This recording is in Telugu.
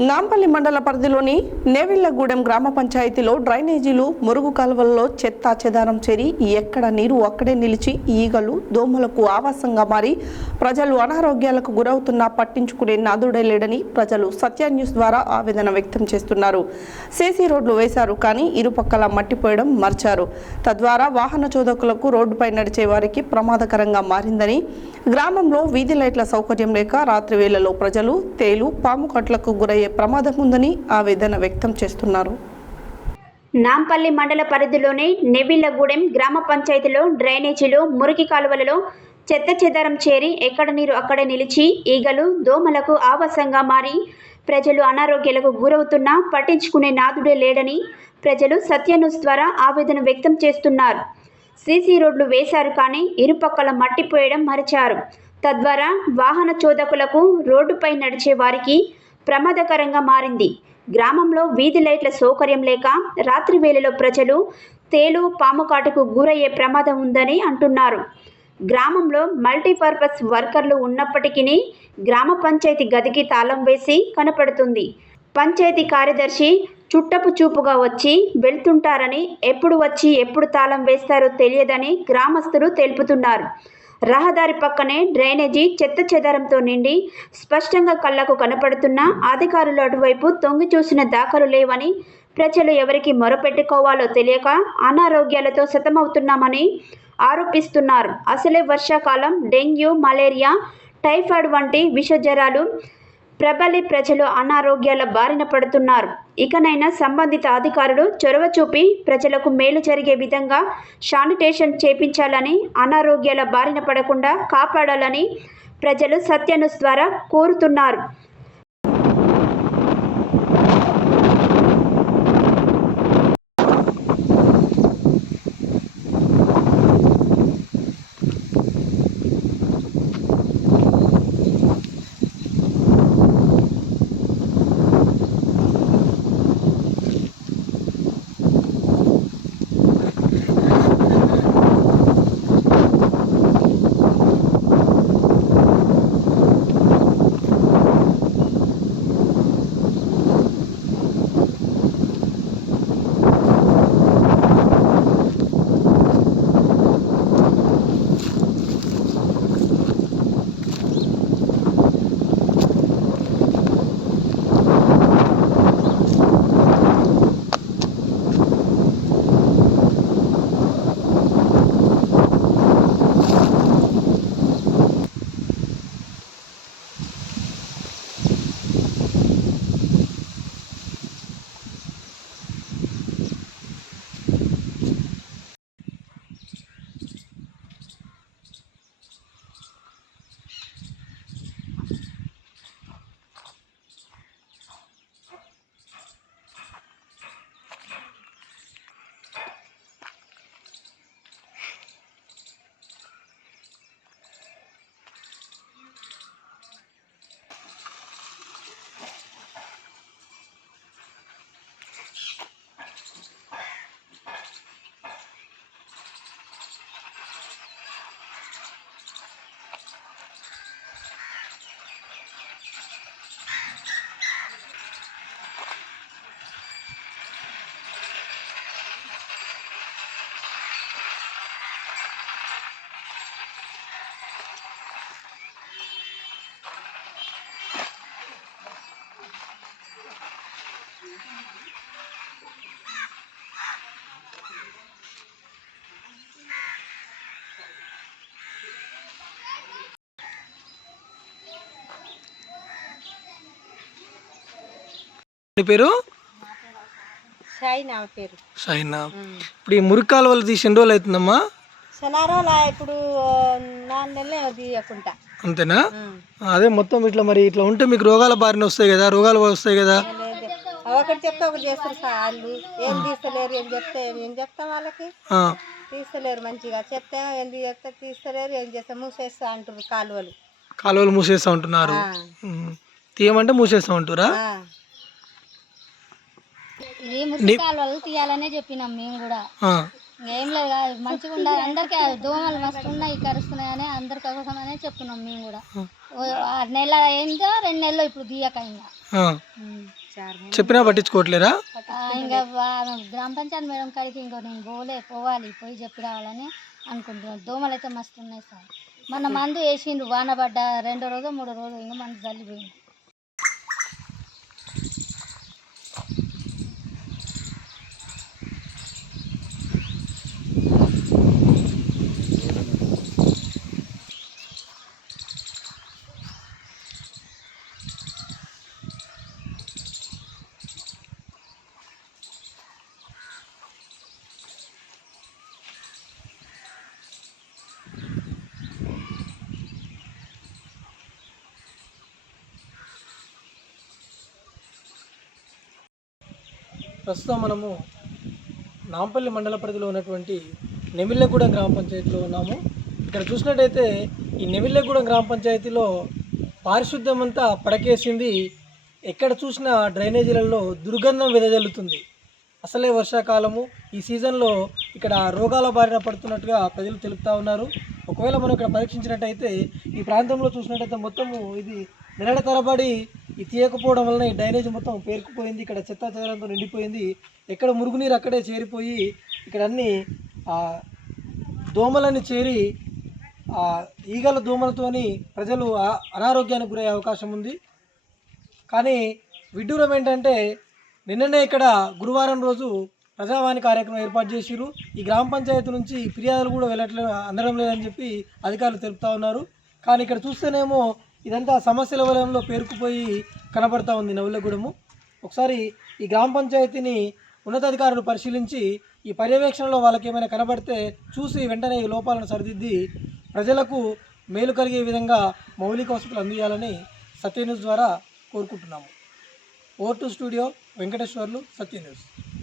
నాంపల్లి మండల పరిధిలోని నేవిళ్లగూడెం గ్రామ పంచాయతీలో డ్రైనేజీలు, మురుగు కాలువల్లో చెత్త చెదారం చేరి ఎక్కడ నీరు అక్కడే నిలిచి ఈగలు, దోమలకు ఆవాసంగా మారి ప్రజలు అనారోగ్యాలకు గురవుతున్నా పట్టించుకునే నాదుడే లేడని ప్రజలు సత్య న్యూస్ ద్వారా ఆవేదన వ్యక్తం చేస్తున్నారు. సీసీ రోడ్లు వేశారు కానీ ఇరుపక్కల మట్టిపోయడం మర్చారు. తద్వారా వాహన చోదకులకు రోడ్డుపై నడిచే వారికి ప్రమాదకరంగా మారిందని, గ్రామంలో వీధి లైట్ల సౌకర్యం లేక రాత్రి వేళలో ప్రజలు తేలు, పాము కట్లకు గురయ్యే ప్రమాదం ఉందని ఆవేదన వ్యక్తం చేస్తున్నారు. నాంపల్లి మండల పరిధిలోని నేవిళ్లగూడెం గ్రామ పంచాయతీలో డ్రైనేజీలు, మురికి కాలువలలో చెత్త చెదారం చేరి ఎక్కడ నీరు అక్కడే నిలిచి ఈగలు, దోమలకు ఆవాసంగా మారి ప్రజలు అనారోగ్యాలకు గురవుతున్నా పట్టించుకునే నాదుడే లేడని ప్రజలు సత్య న్యూస్ ద్వారా ఆవేదన వ్యక్తం చేస్తున్నారు. సీసీ రోడ్లు వేశారు కానీ ఇరుపక్కల మట్టిపోయడం మరిచారు. తద్వారా వాహన చోదకులకు రోడ్డుపై నడిచే వారికి ప్రమాదకరంగా మారింది. గ్రామంలో వీధి లైట్ల సౌకర్యం లేక రాత్రి వేళలో ప్రజలు తేలు, పాము కాటుకు గురయ్యే ప్రమాదం ఉందని అంటున్నారు. గ్రామంలో మల్టీపర్పస్ వర్కర్లు ఉన్నప్పటికీ గ్రామ పంచాయతీ గదికి తాళం వేసి కనపడుతుంది. పంచాయతీ కార్యదర్శి చుట్టపు చూపుగా వచ్చి వెళ్తుంటారని, ఎప్పుడు వచ్చి ఎప్పుడు తాళం వేస్తారో తెలియదని గ్రామస్తులు తెలుపుతున్నారు. రహదారి పక్కనే డ్రైనేజీ చెత్త చెదారంతో నిండి స్పష్టంగా కళ్లకు కనపడుతున్నా అధికారులు అటువైపు తొంగి చూసిన దాఖలు లేవని, ప్రజలు ఎవరికి మొరపెట్టుకోవాలో తెలియక అనారోగ్యాలతో సతమవుతున్నామని ఆరోపిస్తున్నారు. అసలే వర్షాకాలం డెంగ్యూ, మలేరియా, టైఫాయిడ్ వంటి విషజ్వరాలు ప్రబలి ప్రజలు అనారోగ్యాల బారిన పడుతున్నారు. ఇకనైనా సంబంధిత అధికారులు చొరవ చూపి ప్రజలకు మేలు జరిగే విధంగా శానిటేషన్ చేపించాలని, అనారోగ్యాల బారిన పడకుండా కాపాడాలని ప్రజలు సత్య న్యూస్ ద్వారా కోరుతున్నారు. పేరు షైనా. ఇప్పుడు ఈ మురికి కాలువలు తీసి ఎన్ని రోజులు అవుతుందమ్మా? ఇప్పుడు 4 నెలలు తీయకుండా. అంతేనా? అదే మొత్తం ఇట్లా మరి ఇట్లా ఉంటే మీకు రోగాల బారిన వస్తాయి కదా, రోగాలు వస్తాయి కదా. ఒకటి చెప్తే ఒకటి చేస్తారు సార్. వాళ్ళు ఏం తీస్తలేరు, ఏం చెప్తాం వాళ్ళకి తీస్తలేరు. మంచిగా చెప్తే ఏంది చెప్తే తీస్తలేరు, ఏం చేస్తా మూసేస్తా అంటారు. కాలువలు మూసేస్తా ఉంటున్నారు. తీయమంటే మూసేస్తా ఉంటురా? మురికి కాలువలు తీయాలనే చెప్పినాం మేము కూడా. ఏం లేదు కాదు, మంచిగా ఉండాలి అందరికీ. దోమలు మస్తు ఉన్నాయి, కరుస్తున్నాయని అందరికి కోసమనే చెప్తున్నాం మేము కూడా. 6 నెలలు అయిందో 2 నెలలు ఇప్పుడు దియక ఇంకా చెప్పినా పట్టించుకోవట్లేరా? ఇంకా గ్రామ పంచాయతీ మేడం కాడికి ఇంకో నేను పోవాలి, పోయి చెప్పి రావాలని అనుకుంటున్నాను. దోమలు అయితే మస్తు ఉన్నాయి సార్. మొన్న మందు వేసిండ్రు, వాన పడ్డ 2వ రోజు 3వ రోజు ఇంకా మందు చల్లిపోయింది. ప్రస్తుతం మనము నాంపల్లి మండల పరిధిలో ఉన్నటువంటి నెమిళ్ళగూడెం గ్రామ పంచాయతీలో ఉన్నాము. ఇక్కడ చూసినట్టయితే ఈ నెమిళ్ళగూడెం గ్రామ పంచాయతీలో పారిశుద్ధ్యం అంతా పడకేసింది. ఎక్కడ చూసినా డ్రైనేజీలలో దుర్గంధం వెదజల్లుతుంది. అసలే వర్షాకాలము, ఈ సీజన్లో ఇక్కడ రోగాల బారిన పడుతున్నట్టుగా ప్రజలు తెలుపుతూ ఉన్నారు. ఒకవేళ మనం ఇక్కడ పరీక్షించినట్టయితే ఈ ప్రాంతంలో చూసినట్టయితే మొత్తము ఇది నెలల తరబడి ఈ తీయకపోవడం వలన ఈ డ్రైనేజ్ మొత్తం పేరుకుపోయింది. ఇక్కడ చెత్త చెదారంతో నిండిపోయింది. ఎక్కడ మురుగునీరు అక్కడే చేరిపోయి ఇక్కడ అన్ని దోమలన్నీ చేరి ఈగల దోమలతోని ప్రజలు అనారోగ్యానికి గురయ్యే అవకాశం ఉంది. కానీ విడ్డూరం ఏంటంటే నిన్ననే ఇక్కడ గురువారం రోజు ప్రజావాణి కార్యక్రమం ఏర్పాటు చేసిరు. ఈ గ్రామ పంచాయతీ నుంచి ఫిర్యాదులు కూడా అందడం లేదని చెప్పి అధికారులు తెలుపుతూ ఉన్నారు. కానీ ఇక్కడ చూస్తేనేమో ఇదంతా సమస్యల వలయంలో పేరుకుపోయి కనబడతా ఉంది నెమిళ్ళగూడెము. ఒకసారి ఈ గ్రామ పంచాయతీని ఉన్నతాధికారులు పరిశీలించి ఈ పర్యవేక్షణలో వాళ్ళకి ఏమైనా కనబడితే చూసి వెంటనే ఈ లోపాలను సరిదిద్ది ప్రజలకు మేలు కలిగే విధంగా మౌలిక వసతులు అందించాలని సత్య న్యూస్ ద్వారా కోరుకుంటున్నాము. ఓ2 స్టూడియో వెంకటేశ్వర్లు, సత్య న్యూస్.